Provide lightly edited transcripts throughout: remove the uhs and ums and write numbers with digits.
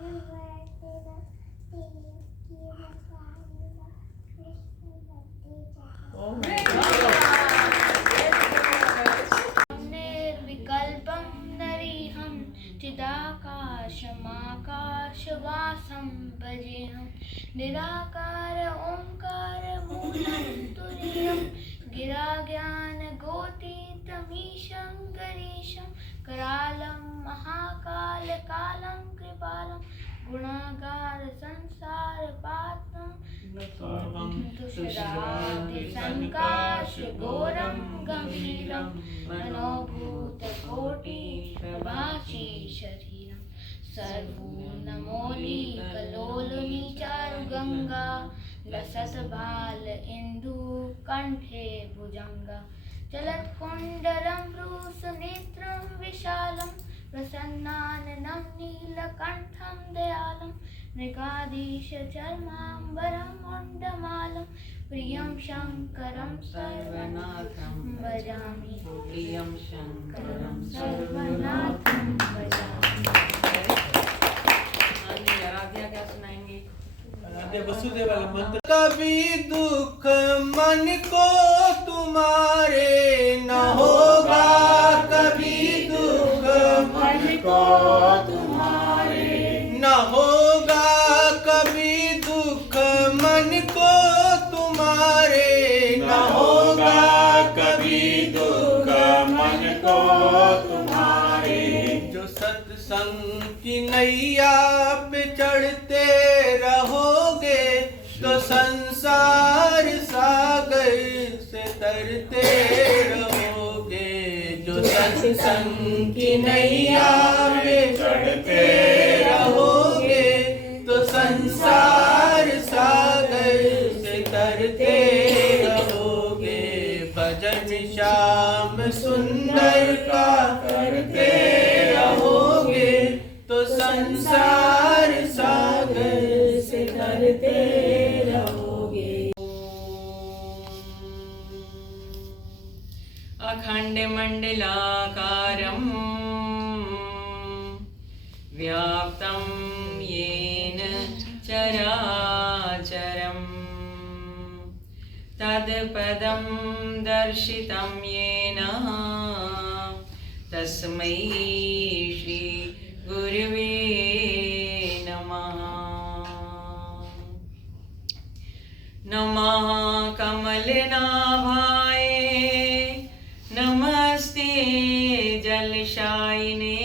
Oh my God. निर्विकल्पं नरीहं चिदाकाशमाकाशवासं भजेऽहं निराकार ओंकार मूलं तुरीयं गिराज्ञानगोतीतमीशं गरीशं करालं महाकालकालं कृपालं गुणागार संसारपात्रं संकाशघोरं गंभीरं मनोभूतकोटिप्रभासी शरीरं सर्वूर्णमौलिकलोलनीचारुगङ्गा लसत्बाल इन्दुकण्ठे भुजङ्गा चलत्कुण्डलं वृषनेत्रं विशालं प्रसन्नाननं नीलकण्ठं दयालं मृगाधीशचर्माम्बरं मुण्डमालं प्रियं शङ्करं सर्वनाथं भजामि प्रियं शंकरं सर्वनाथं भजामि। आराध्या क्या सुनाएंगे? आराध्या वसुदेव वाला मंत्र। कभी दुख मन को तुम्हारे न होगा, कभी दुख मन को तुम्हारे न होगा, कभी दुख मन को तुम्हारे न होगा, कभी दुख मन को तुम्हारे। जो सत्संग की नैया पे चढ़ते रहोगे तो संसार सागर से तरते रहोगे। जो सत्संग की नैया पे चढ़ते रहोगे तो संसार सागर से तरते रहोगे। भजन श्याम सुंदर का करते रहोगे तो संसार सागर से तरते रहोगे। अखण्डमण्डलाकारं व्याप्तं येन चराचरं तत्पदं दर्शितं येन तस्मै श्री गुरुवे नमः। नमः कमलनाभाय नमस्ते जलशायिने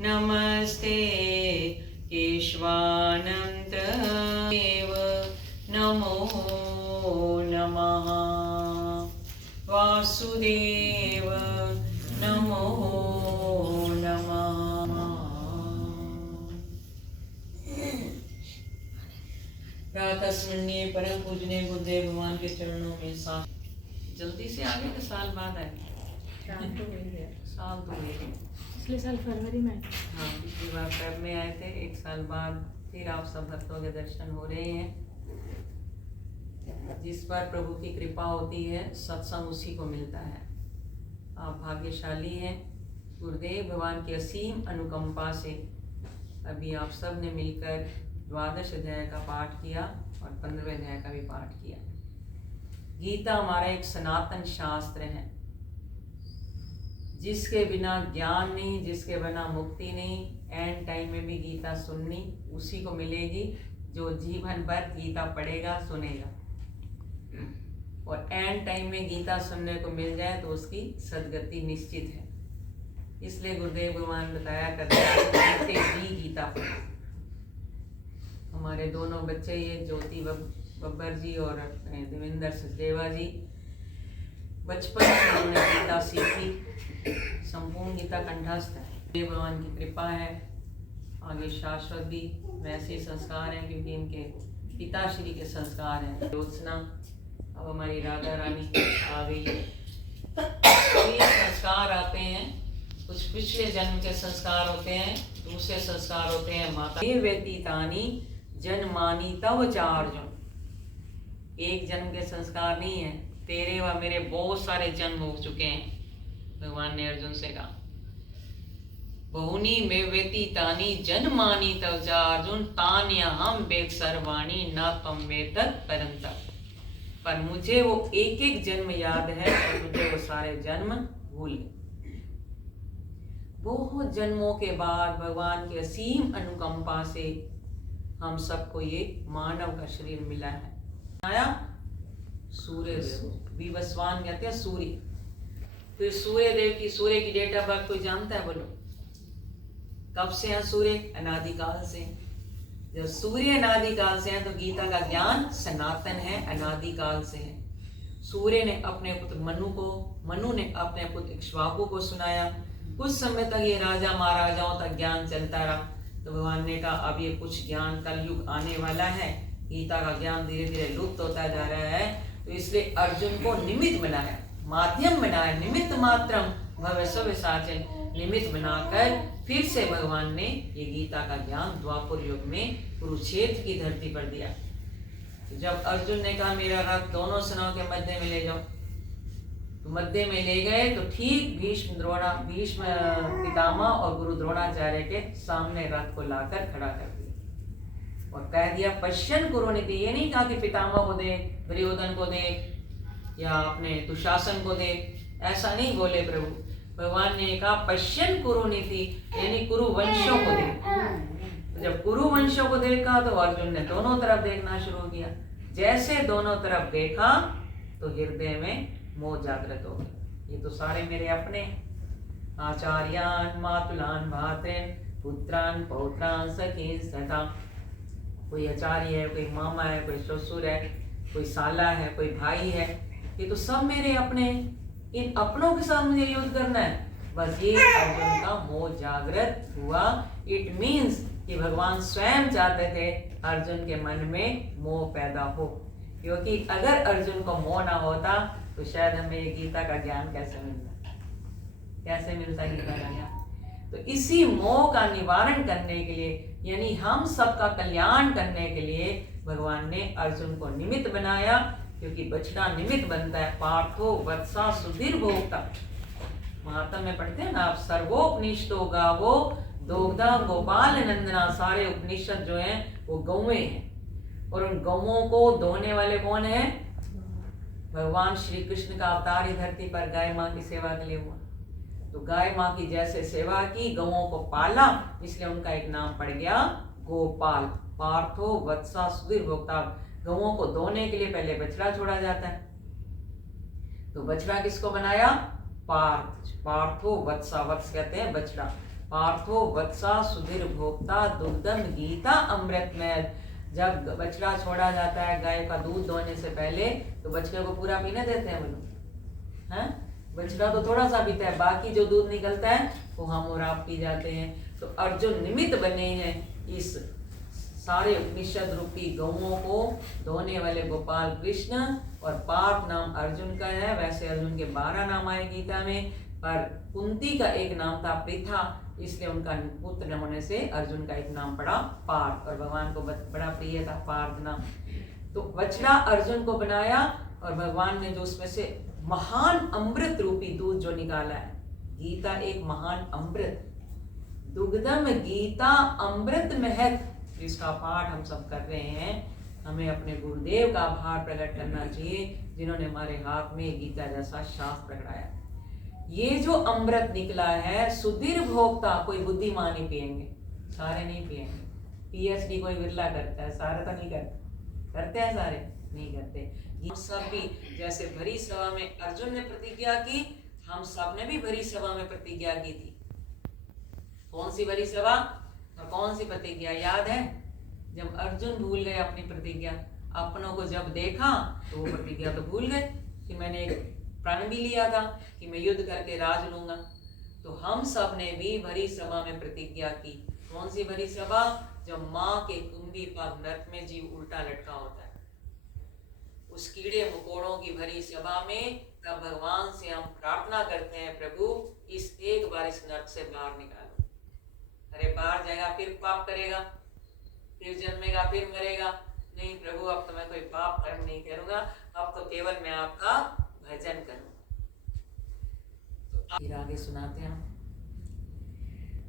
नमस्ते केशवानन्तदेव नमो नमः। वासुदेव नमो नमः। प्रातः स्मरणीय परम पूजनीय गुरुदेव भगवान के चरणों में साथ जल्दी से आगे के साल बाद आए। साल तो हुई है। पिछले साल फरवरी में। हाँ, पिछली बार फेब में आए थे। एक साल बाद फिर आप सब भक्तों के दर्शन हो रहे हैं। जिस पर प्रभु की कृपा होती है सत्संग उसी को मिलता है। आप भाग्यशाली हैं। गुरुदेव भगवान की असीम अनुकंपा से अभी आप सब ने मिलकर 12 अध्याय का पाठ किया और 15वें अध्याय का भी पाठ किया। गीता हमारा एक सनातन शास्त्र है, जिसके बिना ज्ञान नहीं, जिसके बिना मुक्ति नहीं। एंड टाइम में भी गीता सुननी उसी को मिलेगी जो जीवन भर गीता पढ़ेगा सुनेगा। और एंड टाइम में गीता सुनने को मिल जाए तो उसकी सदगति निश्चित है। इसलिए गुरुदेव भगवान बताया करते हैं जी गीता पढ़ो। हमारे दोनों बच्चे ये ज्योति बब्बर जी और देवेंद्र सचदेवा जी बचपन से उन्होंने गीता सीखी, संपूर्ण गीता कंठस्थ है। देव भगवान की कृपा है, आगे शाश्वत भी वैसे संस्कार हैं क्योंकि इनके पिताश्री के संस्कार हैं। ज्योत्सना अब हमारी राधा रानी आ गई है। ये संस्कार आते हैं, कुछ पिछले जन्म के संस्कार होते हैं, दूसरे संस्कार होते हैं माता ये व्यतीतानी जन्मानी तव चार्जुन। एक जन्म के संस्कार नहीं है, तेरे व मेरे बहुत सारे जन्म हो चुके हैं। भगवान ने अर्जुन से कहा बहुनी में व्यतीतानि जन्मानि तव च अर्जुन तान्यहं वेद सर्वाणि न त्वं वेत्तत् परं तप। पर मुझे वो एक एक जन्म याद है और तुझे वो सारे जन्म भूल गए। बहुत जन्मों के बाद भगवान की असीम अनुकंपा से हम सबको ये मानव का शरीर मिला है। आया सूर्य देव विवस्वान कहते हैं सूर्य। फिर सूर्य देव की सूर्य की डेट ऑफ बर्थ कोई जानता है? बोलो कब से है सूर्य? अनादिकाल से। जब सूर्य अनादिकाल से है तो गीता का ज्ञान सनातन है, अनादिकाल से है। सूर्य ने अपने पुत्र मनु ने अपने पुत्र इक्ष्वाकु को सुनाया। कुछ समय तक ये राजा महाराजाओं तक ज्ञान चलता रहा। तो भगवान ने कहा अब ये कुछ ज्ञान कलयुग आने वाला है, गीता का ज्ञान धीरे धीरे लुप्त होता जा रहा है। तो इसलिए अर्जुन को निमित्त बनाया, माध्यम बनाया, निमित्त मात्रम भवस्व साचन, निमित्त बनाकर फिर से भगवान ने ये गीता का ज्ञान द्वापर युग में कुरुक्षेत्र की धरती पर दिया। तो जब अर्जुन ने कहा मेरा रथ दोनों सेनाओं के मध्य में ले जाओ, तो मध्य में ले गए तो ठीक भीष्म पितामह और गुरु द्रोणाचार्य के सामने रथ को लाकर खड़ा कर दिया और कह दिया पश्यन कुरुनीति। ये नहीं कहा कि पितामह को दे, दुर्योधन को दे या अपने दुशासन को दे, ऐसा नहीं बोले प्रभु। भगवान ने कहा पश्यन कुरुनीति, यानी कुरु वंशों को दे। जब कुरु वंशों को देखा तो अर्जुन ने दोनों तरफ देखना शुरू किया। जैसे दोनों तरफ देखा तो हृदय में मोह जागृत हो गया। ये तो सारे मेरे अपने आचार्यान मातुलान भातृन पुत्रान पौत्रान सखीन सखा। कोई आचार्य है, कोई मामा है, कोई ससुर है, कोई साला है, कोई भाई है, ये तो सब मेरे अपने। इन अपनों के साथ मुझे युद्ध करना है। बस ये अर्जुन का मोह जागृत हुआ। इट मीन्स कि भगवान स्वयं चाहते थे अर्जुन के मन में मोह पैदा हो, क्योंकि अगर अर्जुन को मोह ना होता तो शायद हमें ये गीता का ज्ञान कैसे मिलता गीता का ज्ञान। तो इसी मोह का निवारण करने के लिए, यानी हम सबका कल्याण करने के लिए भगवान ने अर्जुन को निमित्त बनाया, क्योंकि बछड़ा निमित्त बनता है। पार्थो वत्सा सुधीर भोक्ता, महात्मा में पढ़ते हैं ना आप, सर्वोपनिषदो गावो दोग्धा गोपाल नंदना। सारे उपनिषद जो हैं वो गौएं हैं, और उन गौओं को दोहने वाले कौन है? भगवान श्री कृष्ण का अवतार ही धरती पर गाय माँ की सेवा के लिए हुआ। तो गाय माँ की जैसे सेवा की, गौओं को पाला, इसलिए उनका एक नाम पड़ गया गोपाल। पार्थो वत्सा सुधीर भोक्ता। गौओं को दोहने के लिए पहले बछड़ा छोड़ा जाता है। तो बछड़ा किसको बनाया? पार्थो वत्सा, वत्स कहते हैं बछड़ा। पार्थो वत्सा सुधीर भोक्ता दुग्धम गीता अमृतमय। जब बछड़ा छोड़ा जाता है गाय का दूध दोहने से पहले, तो बछड़े को पूरा पीने देते हैं वो लोग, हैं? बछड़ा तो थोड़ा सा पीता है, बाकी जो दूध निकलता है वो हम और आप पी जाते हैं। तो अर्जुन निमित्त बने हैं इस सारे उपनिषद रूपी गौओं को दोहने वाले गोपाल कृष्ण। और पार्थ नाम अर्जुन का है। वैसे अर्जुन के 12 नाम आए गीता में, पर कुंती का एक नाम था पृथा, इसलिए उनका पुत्र होने से अर्जुन का एक नाम पड़ा पार्थ, और भगवान को बड़ा प्रिय था पार्थ नाम। तो बछड़ा अर्जुन को बनाया, और भगवान ने जो उसमें से महान अमृत रूपी दूध जो निकाला है, गीता एक महान अमृत, दुग्धम गीता अमृत महत, जिसका पाठ हम सब कर रहे हैं। हमें अपने गुरुदेव का आभार प्रकट करना चाहिए, जिन्होंने हमारे हाथ में गीता जैसा शास्त्र पकड़ाया। ये जो अमृत निकला है सुधीर भोक्ता, कोई बुद्धिमान ही पिएंगे, सारे नहीं पिएंगे। पीएचडी कोई विरला करता है, सारे तो नहीं करते हैं, सारे नहीं करते। हम सब भी जैसे भरी सभा में अर्जुन ने प्रतिज्ञा की, हम सब ने भी भरी सभा में प्रतिज्ञा की थी। कौन सी भरी सभा और कौन सी प्रतिज्ञा याद है? जब अर्जुन भूल गए अपनी प्रतिज्ञा, अपनों को जब देखा तो वो प्रतिज्ञा तो भूल गए कि मैंने एक प्रण भी लिया था कि मैं युद्ध करके राज लूंगा। तो हम सब ने भी भरी सभा में प्रतिज्ञा की। कौन सी भरी सभा? जब माँ के कुंभी पर नृत्य में जीव उल्टा लटका होता है, उस कीड़े मकोड़ों की भरी सभा में तब भगवान से हम प्रार्थना करते हैं, प्रभु इस एक बार इस नर्क से बाहर निकालो। अरे बाहर जाएगा फिर पाप करेगा, फिर जन्मेगा, फिर मरेगा। नहीं प्रभु, अब तो मैं कोई पाप कर्म नहीं करूंगा, अब तो केवल मैं आपका भजन करूं। तो फिर आगे सुनाते हैं।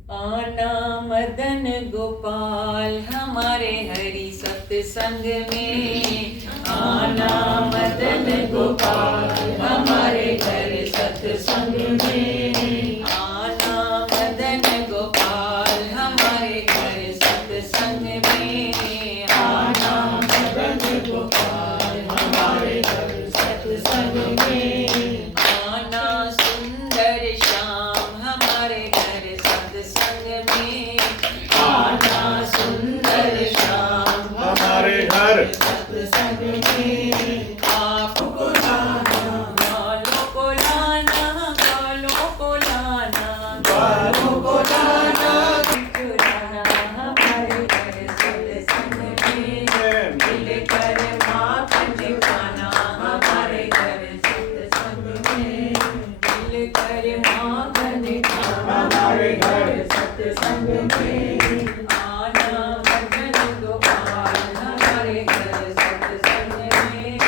आना मदन गोपाल हमारे हरि सत्संग में, आना मदन गोपाल हमारे घर सत्संग में, आना मदन गोपाल हमारे घर सत्संग में, आना मदन गोपाल हमारे घर सत्संग में, आना सुंदर श्याम हमारे घर सत्संग में, आना सुंदर श्याम हमारे घर सत्संग में, आपको लाना ग्वालों को लाना, ग्वालों को लाना, ग्वालों को लाना, चुराना हमारे घर सत्संग में, मिलकर माखन खाना हमारे घर सत्संग में, मिलकर माखन खाना हमारे घर सत्संग में, आना मदन गोपाल हमारे घर सत्संग में,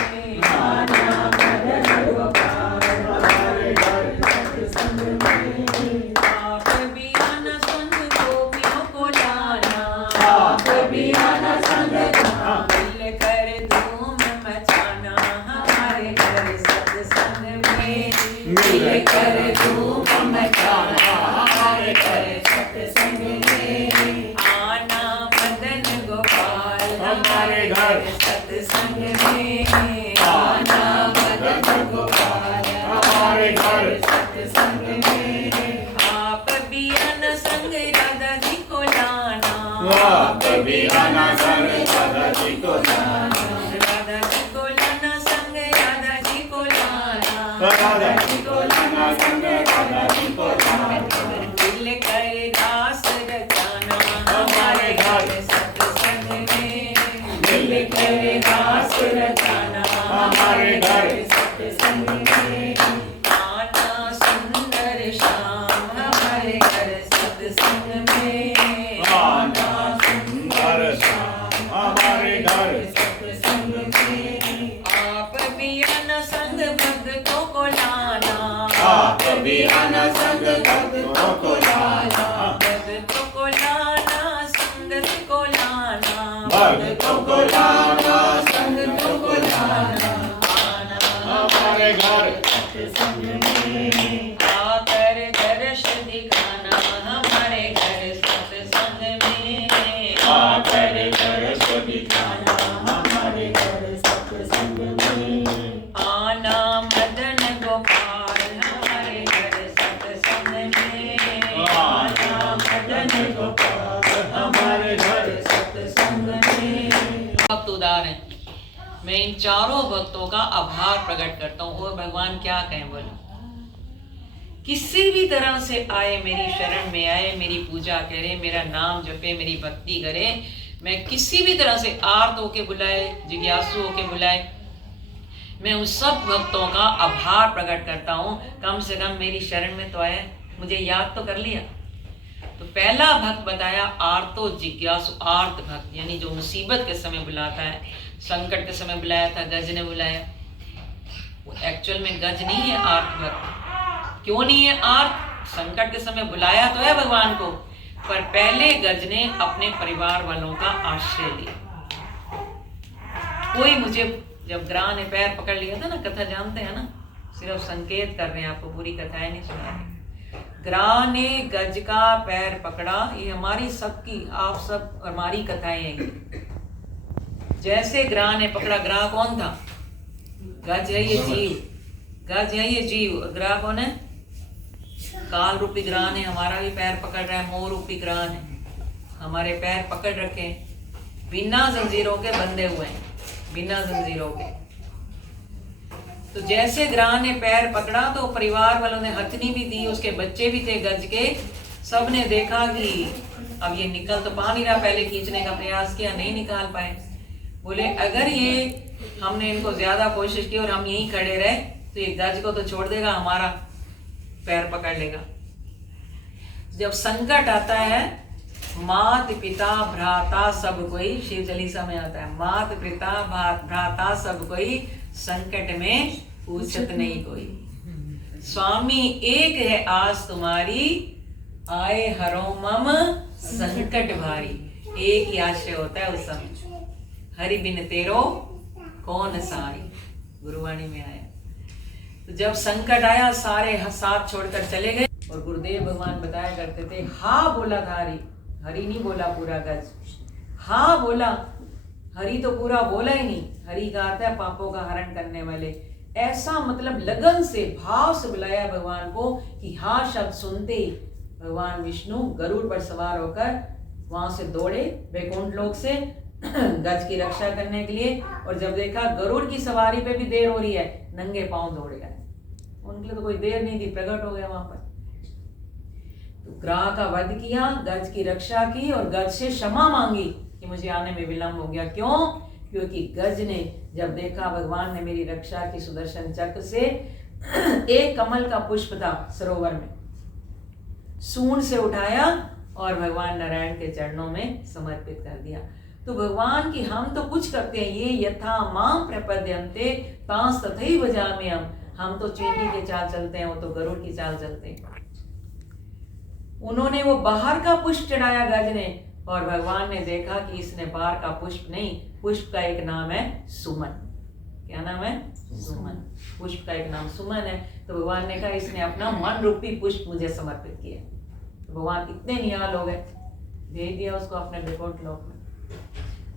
आना मदन गोपाल हमारे घर सत्संग में, आप भी आना संग गोपियों को लाना, आप भी आना संग मिलकर धूम मचाना हमारे घर सत्संग में, मिलकर धूम मचाना हमारे घर सत्संग में, आना मदन गोपाल हमारे घर सत्संग में, आना मदन गोपाल हमारे घर सत्संग में, आप भी आना संग राधा जी को लाना, आप भी आना संग राधा जी को लाना, राधा जी को लाना संग राधा जी को लाना, राधा जी को लाना संग राधा जी को लाना, मिलकर रास रचाना हमारे घर सत्संग में, मिलकर रास रचाना हमारे घर सत्संग में, आना सुंदर श्याम हमारे घर सत्संग में, आना सुंदर श्याम हमारे घर सत्संग में, आप भी आना संग भक्तों को लाना, आप भी आना संग भक्तों को लाना, भक्तों को लाना संगत को लाना, भक्तों को लाना संगतों को लाना, आना हमारे घर सत्संग में, आकर दर्श दिखाना हमारे घर सत्संग में, आकर दर्श दिखाना हमारे घर सत्संग में, आना मदन गोपाल हमारे घर सत्संग में, आना मदन गोपाल हमारे घर सत्संग में। भक्त उदार हैं, मैं इन चारों भक्तों का आभार प्रकट करता हूँ। और भगवान क्या कहें बोलो, किसी भी तरह से आए, मेरी शरण में आए, मेरी पूजा करे, मेरा नाम जपे, मेरी भक्ति करे, मैं किसी भी तरह से आर्त होके बुलाए, जिज्ञासु होके बुलाए, मैं उन सब भक्तों का आभार प्रकट करता हूँ। कम से कम मेरी शरण में तो आए, मुझे याद तो कर लिया। तो पहला भक्त बताया आर्तो जिज्ञासु, आर्त भक्त, यानी जो मुसीबत के समय बुलाता है, संकट के समय बुलाया था, गज ने बुलाया। वो एक्चुअल में गज नहीं है, आर्त भक्त। क्यों नहीं है आर्त? संकट के समय बुलाया तो है भगवान को, पर पहले गज ने अपने परिवार वालों का आश्रय लिया। कोई मुझे जब ग्राह ने पैर पकड़ लिया था ना, कथा जानते हैं ना, सिर्फ संकेत कर रहे हैं आपको, पूरी कथाएं नहीं सुना रहे। ग्राह ने गज का पैर पकड़ा, ये हमारी सबकी, आप सब हमारी कथाएं हैं ये। जैसे ग्राह ने पकड़ा, ग्राह कौन था? गज है ये जीव, गज है ये जीव। ग्राह कौन है? काल रूपी ग्राह ने हमारा भी पैर पकड़ रहा है, मोह रूपी ग्राह ने हमारे पैर पकड़ रखे, बिना जंजीरों के बंधे हुए हैं, बिना जंजीरों के। तो जैसे ग्राह ने पैर पकड़ा तो परिवार वालों ने हथनी भी दी, उसके बच्चे भी थे गज के, सब ने देखा कि अब ये निकल तो पा नहीं रहा, पहले खींचने का प्रयास किया, नहीं निकाल पाए। बोले अगर ये हमने इनको ज्यादा कोशिश की और हम यहीं खड़े रहे तो ये गज को तो छोड़ देगा, हमारा पैर पकड़ लेगा। जब संकट आता है, मात पिता भ्राता सब कोई, शिव चालीसा में आता है, मात पिता भ्राता सब कोई, संकट में पूछत नहीं कोई। स्वामी एक है आस तुम्हारी, आए हरो मम संकट भारी। एक ही आशय होता है उस समय, हरि बिन तेरो कौन सारी। गुरुवाणी में आया। तो जब संकट आया सारे साथ छोड़कर चले गए। और गुरुदेव भगवान बताया करते थे, हा बोला था हरि, हरि नहीं बोला पूरा गज, हा बोला। हरि तो पूरा बोला ही नहीं। हरि का अर्थ है पापों का हरण करने वाले। ऐसा मतलब लगन से भाव से बुलाया भगवान को कि हा शब्द सुनते ही भगवान विष्णु गरुड़ पर सवार होकर वहां से दौड़े वैकुंठ लोक से गज की रक्षा करने के लिए। और जब देखा गरुड़ की सवारी पे भी देर हो रही है, नंगे पांव दौड़ गए। उनके लिए तो कोई देर नहीं थी, प्रकट हो गया वहां पर। तो ग्राह का वध किया, गज की रक्षा की और गज से क्षमा मांगी कि मुझे आने में विलंब हो गया। क्यों? क्योंकि गज ने जब देखा भगवान ने मेरी रक्षा की सुदर्शन चक्र से, एक कमल का पुष्प था सरोवर में, सूंड से उठाया और भगवान नारायण के चरणों में समर्पित कर दिया। तो भगवान की हम तो कुछ करते हैं, ये यथा माम प्रपद्यन्ते तांस तथैव भजाम्यहम्। हम तो चींटी के चाल चलते हैं, वो तो गरुड़ की चाल चलते हैं। उन्होंने वो बाहर का पुष्प चढ़ाया गज ने, और भगवान ने देखा कि इसने बाहर का पुष्प नहीं, पुष्प का एक नाम है सुमन। क्या नाम है? सुमन। पुष्प का एक नाम सुमन है। तो भगवान ने कहा इसने अपना मन रूपी पुष्प मुझे समर्पित किया। तो भगवान इतने निहाल हो गए, भेज दिया उसको अपने वैकुंठ लोक में।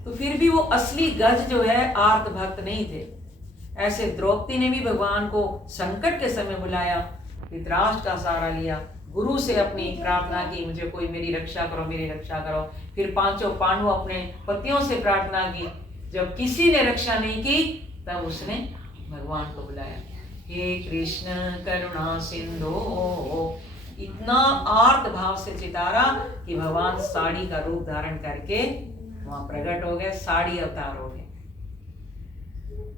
तो फिर भी वो असली गज जो है आर्त भक्त नहीं थे। ऐसे द्रौपदी ने भी भगवान को संकट के समय बुलाया, धृतराष्ट्र का सहारा लिया, गुरु से अपनी प्रार्थना की, मुझे कोई मेरी रक्षा करो, मेरी रक्षा करो। फिर पांचों पांडव अपने पतियों से प्रार्थना की। जब किसी ने रक्षा नहीं की तब उसने भगवान को बुलाया, हे कृष्ण करुणा सिंधु। इतना आर्त भाव से चितारा कि भगवान साड़ी का रूप धारण करके वहां प्रकट हो गए, साड़ी अवतार हो गए।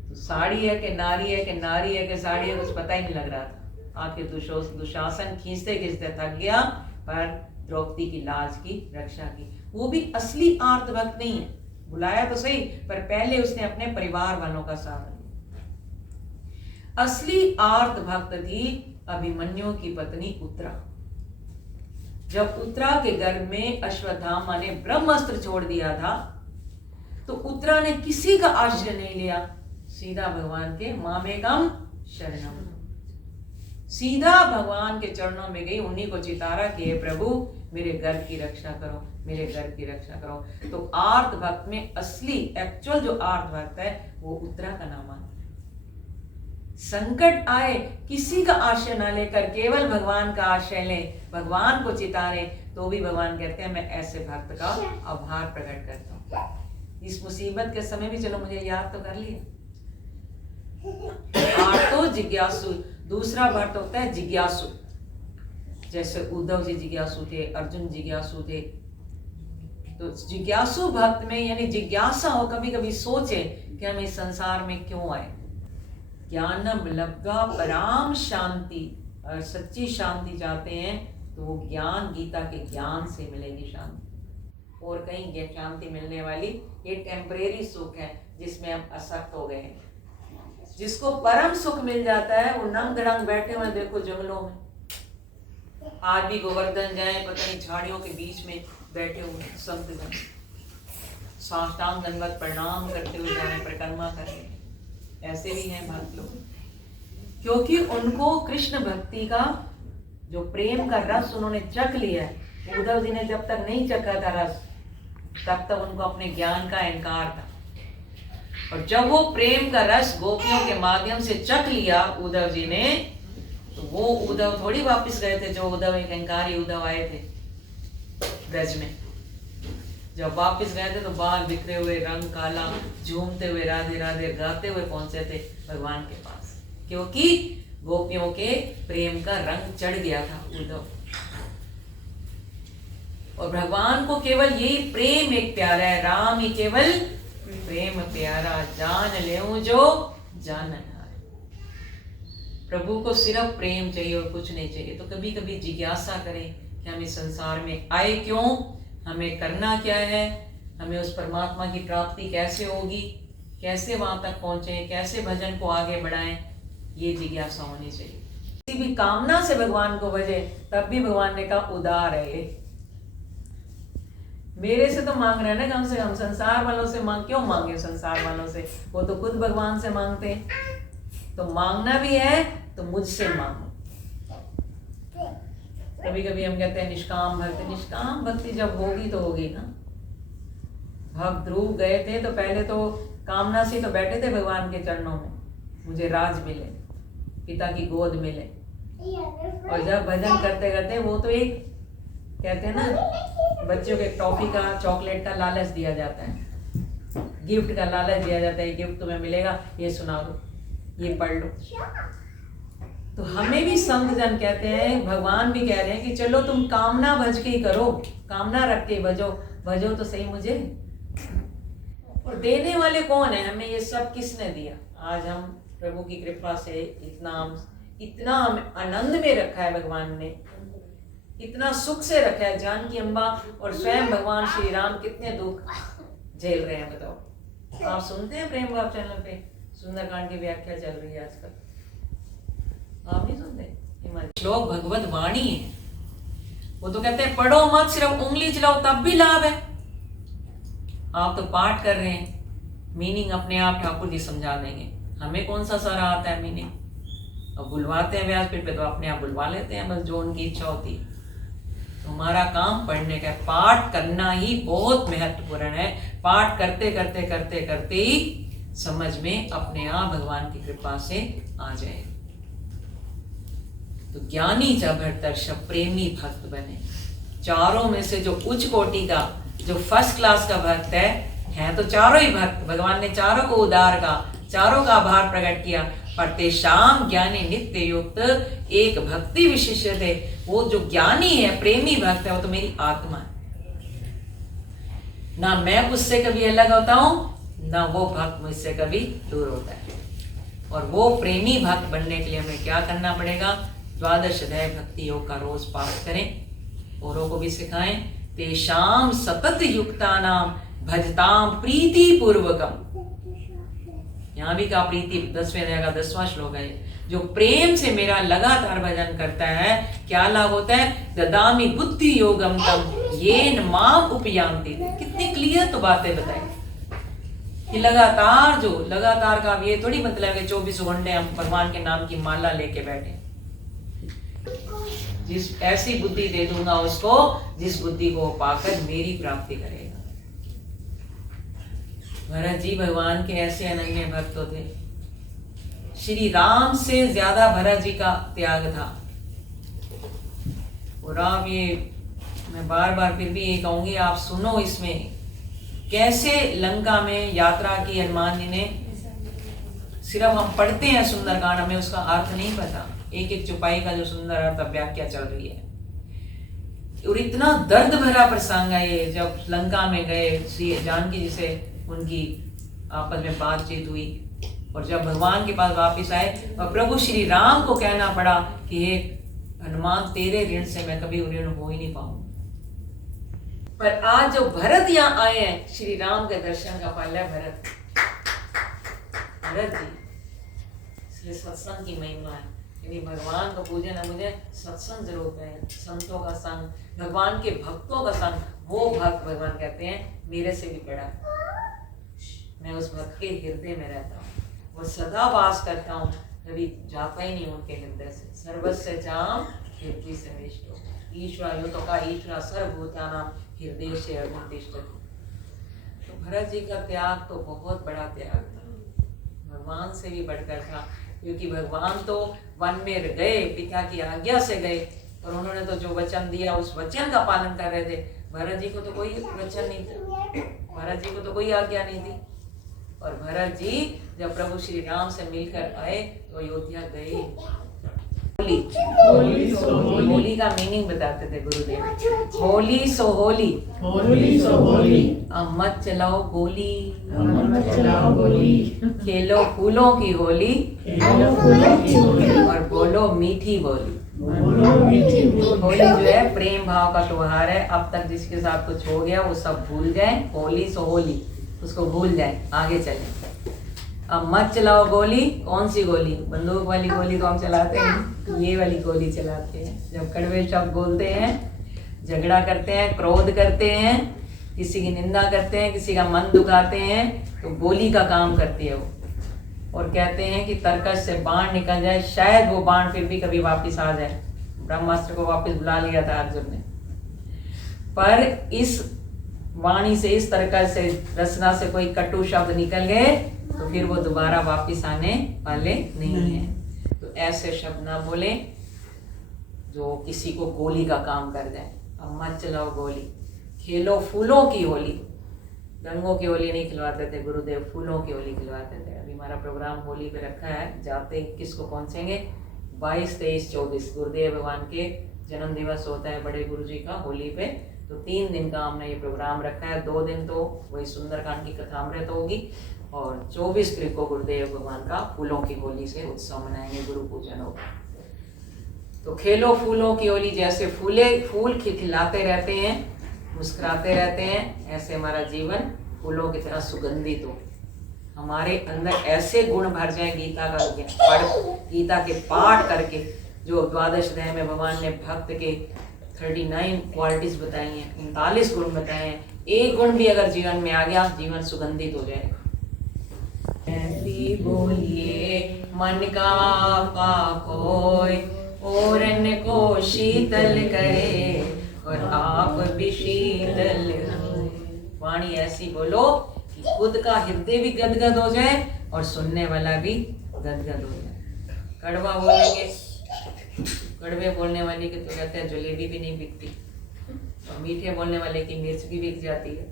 तो साड़ी है कि नारी है, कि नारी है कि साड़ी है, कुछ पता ही नहीं लग रहा था। आखिर दुशासन खींचते खींचते थक गया, पर द्रौपदी की लाज की रक्षा की। वो भी असली आर्त भक्त नहीं है, बुलाया तो सही, पर पहले उसने अपने परिवार वालों का सहारा लिया। असली आर्त भक्त थी अभिमन्यु की पत्नी उत्तरा। जब उत्तरा के गर्भ में अश्वत्थामा ने ब्रह्मास्त्र छोड़ दिया था, तो उत्तरा ने किसी का आश्रय नहीं लिया, सीधा भगवान के मामेकम शरणम, सीधा भगवान के चरणों में गई, उन्हीं को चितारा कि हे प्रभु मेरे गर्भ की रक्षा करो, मेरे गर्भ की रक्षा करो। तो आर्त भक्त में असली एक्चुअल जो आर्त भक्त है वो उत्तरा का नाम आता है। संकट आए किसी का आश्रय ना लेकर केवल भगवान का आश्रय ले, भगवान को चितारे, तो भी भगवान कहते हैं मैं ऐसे भक्त का आभार प्रकट करता हूँ। इस मुसीबत के समय भी चलो मुझे याद तो कर लिया। आर्तो जिज्ञासु, दूसरा भक्त होता है जिज्ञासु। जैसे उद्धव जी जिज्ञासु थे, अर्जुन जिज्ञासु थे। तो जिज्ञासु भक्त में यानी जिज्ञासा हो, कभी कभी सोचे कि हम इस संसार में क्यों आए। ज्ञानम लब्ध्वा पराम शांति, और सच्ची शांति चाहते हैं तो वो ज्ञान, गीता के ज्ञान से मिलेगी शांति। और कहीं शांति मिलने वाली ये टेम्परेरी सुख है जिसमें हम असक्त हो गए हैं। जिसको परम सुख मिल जाता है वो नंग दड़ंग बैठे हुए देखो जंगलों में, आज भी गोवर्धन जाए पता नहीं झाड़ियों के बीच में बैठे हुए संतगण, साष्टांग दंडवत प्रणाम करते हुए जा रहे, परिक्रमा कर रहे हैं। ऐसे भी हैं भक्त लोग, क्योंकि उनको कृष्ण भक्ति का जो प्रेम का रस उन्होंने चख लिया है। उद्धव जी ने जब तक नहीं चखा था रस, तब तक उनको अपने ज्ञान का अहंकार था। और जब वो प्रेम का रस गोपियों के माध्यम से चख लिया उद्धव जी ने, तो वो उद्धव थोड़ी वापस गए थे जो उद्धव एक अहंकारी उद्धव आए थे ब्रज में। जब वापस गए थे तो बाल बिखरे हुए, रंग काला, झूमते हुए, राधे राधे गाते हुए पहुंचे थे भगवान के पास, क्योंकि गोपियों के प्रेम का रंग चढ़ गया था उद्धव। और भगवान को केवल यही प्रेम एक प्यारा है, राम ही केवल प्रेम प्यारा, जान लेऊं जो जानन हारे। प्रभु को सिर्फ प्रेम चाहिए और कुछ नहीं चाहिए। तो कभी कभी जिज्ञासा करें कि हम इस संसार में आए क्यों, हमें करना क्या है, हमें उस परमात्मा की प्राप्ति कैसे होगी, कैसे वहां तक पहुंचे, कैसे भजन को आगे बढ़ाएं, ये जिज्ञासा होनी चाहिए। किसी भी कामना से भगवान को भजे, तब भी भगवान ने कहा उदार है ये। मेरे से तो मांग रहे हैं ना, कम से कम संसार वालों से क्यों मांगे संसार वालों से, वो तो खुद भगवान से मांगते हैं। तो मांगना भी है तो मुझसे मांगो। कभी कभी हम कहते हैं निष्काम भक्ति, निष्काम भक्ति जब होगी तो होगी ना। भक्त ध्रुव गए थे तो पहले तो कामना से तो बैठे थे भगवान के चरणों में, मुझे राज मिले, पिता की गोद मिले। और जब भजन करते करते वो तो एक कहते हैं ना, बच्चों के टॉफी का चॉकलेट का लालच दिया जाता है, गिफ्ट का लालच दिया जाता है, गिफ्ट तुम्हें मिलेगा, ये सुना दो, ये पढ़ लो। तो हमें भी संत जन कहते हैं, भगवान भी कह रहे हैं कि चलो तुम कामना भज के ही करो, कामना रख के भजो, भजो तो सही मुझे। और देने वाले कौन है, हमें ये सब किसने दिया? आज हम प्रभु की कृपा से इतना आनंद में रखा है भगवान ने, इतना सुख से रखा है। जानकी अम्बा और स्वयं भगवान श्री राम कितने दुख झेल रहे हैं बताओ। आप सुनते हैं प्रेम भाव चैनल पे सुंदरकांड की व्याख्या चल रही है आजकल, आप नहीं सुनते? श्लोक भगवत वाणी है, वो तो कहते हैं पढ़ो मत, सिर्फ उंगली चलाओ तब भी लाभ है। आप तो पाठ कर रहे हैं, मीनिंग अपने आप ठाकुर जी समझा देंगे, हमें कौन सा सारा आता है मीनिंग। अब बुलवाते हैं व्यासपीठ पे तो अपने आप बुलवा लेते हैं, बस जो उनकी इच्छा होती है। तो हमारा काम पढ़ने का, पाठ करना ही बहुत महत्वपूर्ण है। पाठ करते करते करते करते ही समझ में अपने आप भगवान की कृपा से आ जाए। तो ज्ञानी जब हरदर्शक प्रेमी भक्त बने, चारों में से जो उच्च कोटि का, जो फर्स्ट क्लास का भक्त है तो चारों ही भक्त, भगवान ने चारों को उदार का, चारों का आभार प्रकट किया। पर तेषाम ज्ञानी नित्य युक्त एक भक्ति विशिष्ट थे, वो जो ज्ञानी है, प्रेमी भक्त है, वो तो मेरी आत्मा है ना। मैं उससे कभी अलग होता हूं ना वो भक्त मुझसे कभी दूर होता है। और वो प्रेमी भक्त बनने के लिए हमें क्या करना पड़ेगा? द्वादश अध्याय भक्ति योग का रोज पाठ करें, औरों को भी सिखाएं। तेषाम सतत युक्तानाम भजताम प्रीति पूर्वकम, यहाँ भी कहा प्रीति, 10वें अध्याय का 10वां श्लोक है। जो प्रेम से मेरा लगातार भजन करता है, क्या लाभ होता है? ददामि बुद्धि योगम तम येन माम उपयांति। कितनी क्लियर तो बातें बताई कि लगातार, जो लगातार का ये थोड़ी मतलब है 24 घंटे हम भगवान के नाम की माला लेके बैठे। जिस ऐसी बुद्धि दे दूंगा उसको, जिस बुद्धि को पाकर मेरी प्राप्ति करेगा। भरत जी भगवान के ऐसे अनन्य भक्त थे, श्री राम से ज्यादा भरत जी का त्याग था। और आप ये, मैं बार बार फिर भी ये कहूंगी, आप सुनो इसमें कैसे लंका में यात्रा की हनुमान जी ने। सिर्फ हम पढ़ते हैं सुंदरकांड, हमें उसका अर्थ नहीं पता, एक एक चौपाई का जो सुंदर अर्थ व्याख्या चल रही है। और इतना दर्द भरा प्रसंग है ये, जब लंका में गए, श्री जानकी जी से उनकी आपस में बातचीत हुई, और जब भगवान के पास वापस आए और प्रभु श्री राम को कहना पड़ा कि हे हनुमान, तेरे ऋण से मैं कभी ऋण हो ही नहीं पाऊंगा। पर आज जो भरत यहाँ आए हैं, श्री राम के दर्शन का फल है भरत जी। इसलिए सत्संग की महिमा है, यानी भगवान को पूजे ना मुझे सत्संग जरूर करें, संतों का संग, भगवान के भक्तों का संग। वो भक्त भगवान कहते हैं मेरे से भी बड़ा, मैं उस भक्त के हृदय में रहता हूँ, वो सदा वास करता हूँ, कभी जाता ही नहीं उनके हृदय से। सर्वस्य जाम हृदय से विष्टो ईश्वर, यो तो का ईश्वर सर्वभूतानां हृदय से अगुंतिष्ठति। तो भरत जी का त्याग तो बहुत बड़ा त्याग था, भगवान से भी बढ़कर था। क्योंकि भगवान तो वन में गए, पिता की आज्ञा से गए, और उन्होंने तो जो वचन दिया उस वचन का पालन कर रहे थे। भरत जी को तो कोई वचन नहीं था, भरत जी को तो कोई आज्ञा नहीं थी। और भरत जी जब प्रभु श्री राम से मिलकर आए तो अयोध्या गए। होली का मीनिंग बताते थे गुरुदेव, होली सो होली, होली सो होली, अब मत चलाओ गोली, मत चलाओ गोली, खेलो फूलों की होली, खेलो फूलों की होली, और बोलो मीठी बोली। बोलो मीठी बोली। होली जो है प्रेम भाव का त्योहार है। अब तक जिसके साथ कुछ हो गया वो सब भूल जाए, होली सो होली, उसको भूल जाए, आगे चले। अब मत चलाओ गोली। कौन सी गोली? बंदूक वाली गोली तो हम चलाते हैं, ये वाली गोली चलाते हैं। जब कड़वे शब्द बोलते हैं, झगड़ा करते हैं, क्रोध करते हैं, किसी की निंदा करते हैं, किसी का मन दुखाते हैं, तो गोली का काम करती है वो। और कहते हैं कि तरकश से बाण निकल जाए, शायद वो बाण फिर भी कभी वापस आ जाए। ब्रह्मास्त्र को वापस बुला लिया था अर्जुन ने, पर इस वाणी से, इस तरकश से, रचना से कोई कटु शब्द निकल गए तो फिर वो दोबारा वापस आने वाले नहीं है। तो ऐसे शब्द ना बोले जो किसी को गोली का काम कर जाए। अब मत चलाओ गोली, खेलो फूलों की होली। रंगों की होली नहीं खिलवाते थे गुरुदेव, फूलों की होली खिलवाते थे। अभी हमारा प्रोग्राम होली पे रखा है, जाते 21 को पहुंचेंगे। 22, 23, 24 गुरुदेव भगवान के जन्म दिवस होता है बड़े गुरु जी का होली पे। तो 3 दिन का हमने ये प्रोग्राम रखा है। 2 दिन तो वही सुंदरकांड की कथामृत होगी और 24 तारीख को गुरुदेव भगवान का फूलों की होली से उत्सव मनाएंगे, गुरु पूजन होगा। तो खेलो फूलों की होली। जैसे फूल खिलाते रहते हैं, मुस्कुराते रहते हैं, ऐसे हमारा जीवन फूलों की तरह सुगंधित हो। हमारे अंदर ऐसे गुण भर जाए गीता के पाठ करके, जो द्वादश अध्याय में भगवान ने भक्त के 39 क्वालिटीज बताई हैं, 39 गुण बताए हैं। एक गुण भी अगर जीवन में आ गया, जीवन सुगंधित हो जाएगा। ऐसी बोलिए मन का कोई, और अन्न को शीतल करे, और आप भी शीतल हो। वाणी ऐसी बोलो कि खुद का हृदय भी गदगद हो जाए और सुनने वाला भी गदगद हो जाए। कड़वा बोलेंगे, कड़वे बोलने वाले के तो कहते हैं जलेबी भी नहीं बिकती, और मीठे बोलने वाले की मिर्च भी बिक जाती है।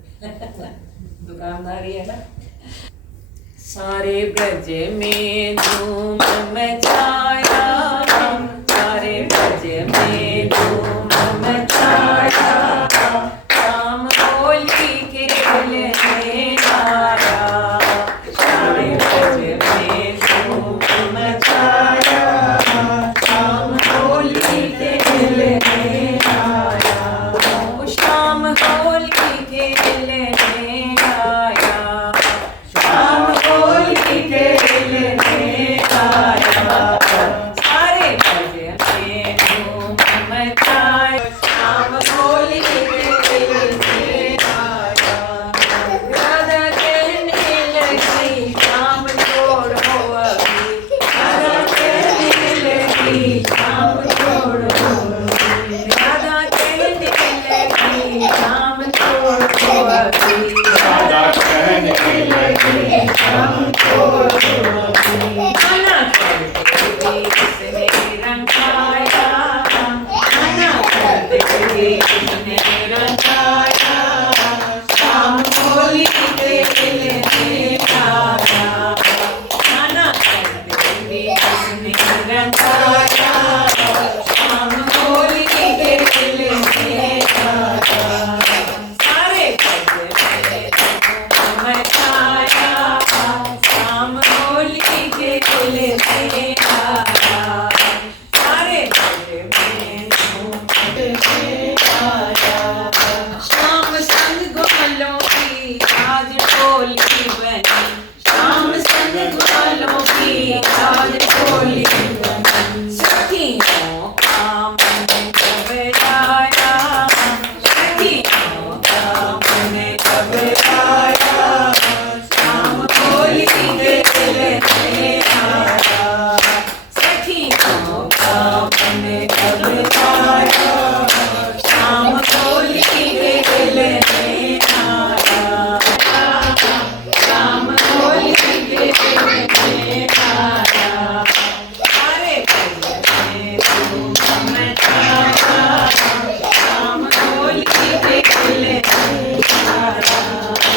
दुकानदारी है ना। सारे ब्रज में धूम मचाया, सारे ब्रज में धूम मचाया, राम होली खेलने आया। सारे ब्रज में धूम मचाया, राम होली खेलने आया। शाम होली खेलने आया, शाम होली खेलने आया। सारे ब्रज में धूम मचाया, शाम होली खेलने आया। राधा कहने लगी शाम छोड़ो अभी, राधा कहने लगी शाम छोड़ो अभी, राधा कहने लगी शाम छोड़ो अभी, राधा कहने लगी शाम छोड़ो अभी। मना करते हुए किसने रंगाया, मना करते हुए किसने रंगाया, शाम होली खेलने आया। मना करते हुए किसने रंगाया, शाम होली खेलने आया। सारे ब्रज में धूम मचाया, शाम होली खेलने आया। सारे ब्रज में धूम मचाया। शाम संग ग्वालों की आज होली बनी, शाम संग ग्वालों की आज होली बनी। सखियों का मन घबराया, सखियों का मन घबराया, शाम होली खेलने आया। सखियों का मन घबराया, शाम होली खेलने आया। शाम होली खेलने आया। सारे ब्रज में धूम मचाया, शाम होली खेलने आया।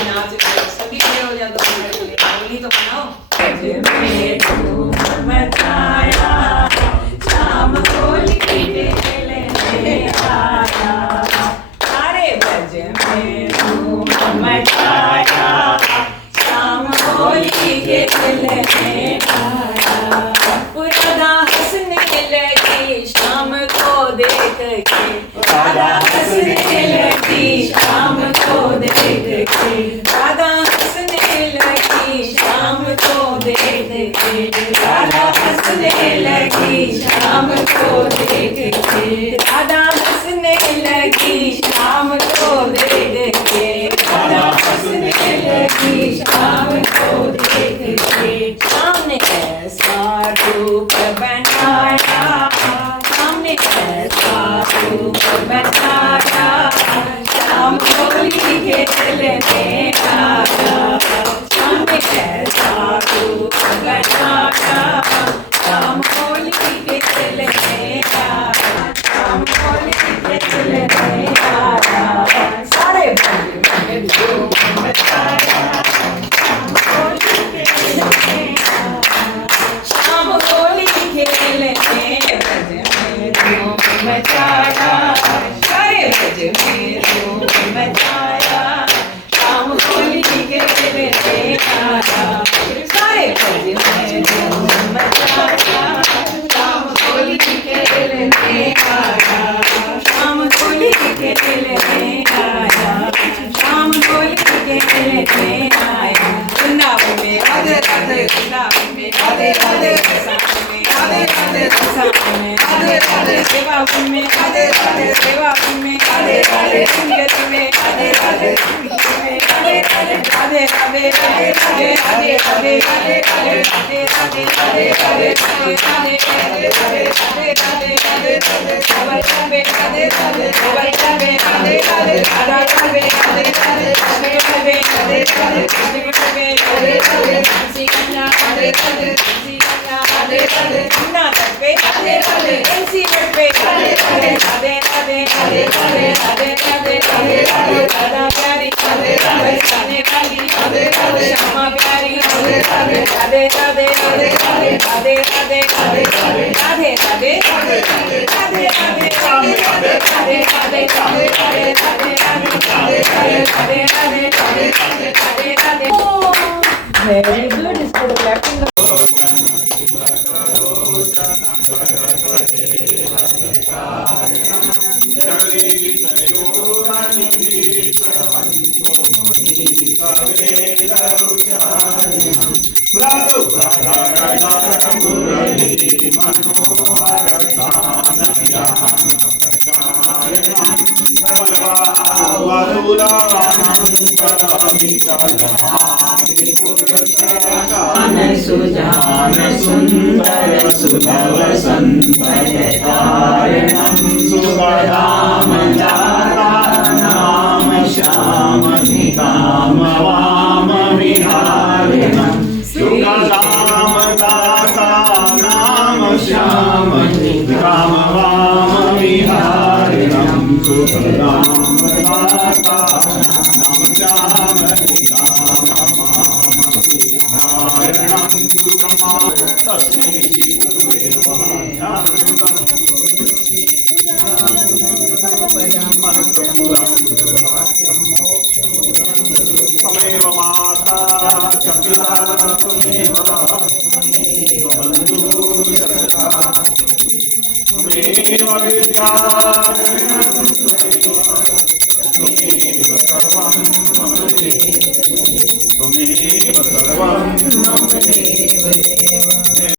नाच सभी खड़े हो जाओ, होली तो मनाओ। ब्रज में धूम मचाया, शाम होली खेलने आया। सारे ब्रज में धूम मचाया, शाम होली खेलने आया। राधा हंसने लगी शाम को देख के, राधा हंसने लगी शाम को देख के, राधा हंसने लगी शाम को देख होली खेलने आया, श्याम कैसा तू बनाया, श्याम होली खेलने आया, श्याम होली खेलने आया, सारे बंद धूम मचाया, श्याम होली खेलने आया, श्याम होली खेलने ब्रज में धूम मचाया, सारे ब्रज में धूम मचाया, श्याम होली खेलने आया, सारे ब्रज में धूम मचाया, श्याम होली खेलने आया, श्याम होली खेलने आया, श्याम होली खेलने आया, वृंदावन में राधे राधे, वृंदावन में राधे राधे, रसायन में राधे राधे, रसायन में राधे राधे, सेवा में राधे राधे, सेवा में राधे राधे, संगत में राधे राधे, संगत में राधे राधे, राधे राधे राधे राधे राधे राधे राधे राधे राधे राधे राधे राधे राधे राधे राधे राधे राधे, राधा में राधे राधे, राधा में राधे राधे, राधा में राधे राधे, राधा में राधे राधे, राधा में राधे राधे, तुलसी कन्या राधे राधे, तुलसी कन्या राधे राधे, अन्ना पे राधे राधे, तुलसी पे राधे राधे, राधे राधे राधे राधे राधे राधे राधे राधे, राधा प्यारी राधे राधे, राधे प्यारी राधे राधे, श्यामा प्यारी Radhe Radhe, Radhe Radhe Radhe Radhe Radhe Radhe Radhe Radhe, Radhe Radhe Radhe Radhe Radhe Radhe Radhe Radhe Radhe Radhe Radhe Radhe Radhe Radhe Radhe. Very good. It's for the clapping. Sujan सुंदर सुधव संपदारणं सुभदाम नाम श्याम निकाम वाम विहारिणं सुखदाम दासा नाम श्याम निकाम वाम विहारिणं सुखदाम दासा नाम श्याम निकाम त्वमेव माता च पिता त्वमेव बन्धुः त्वमेव विद्या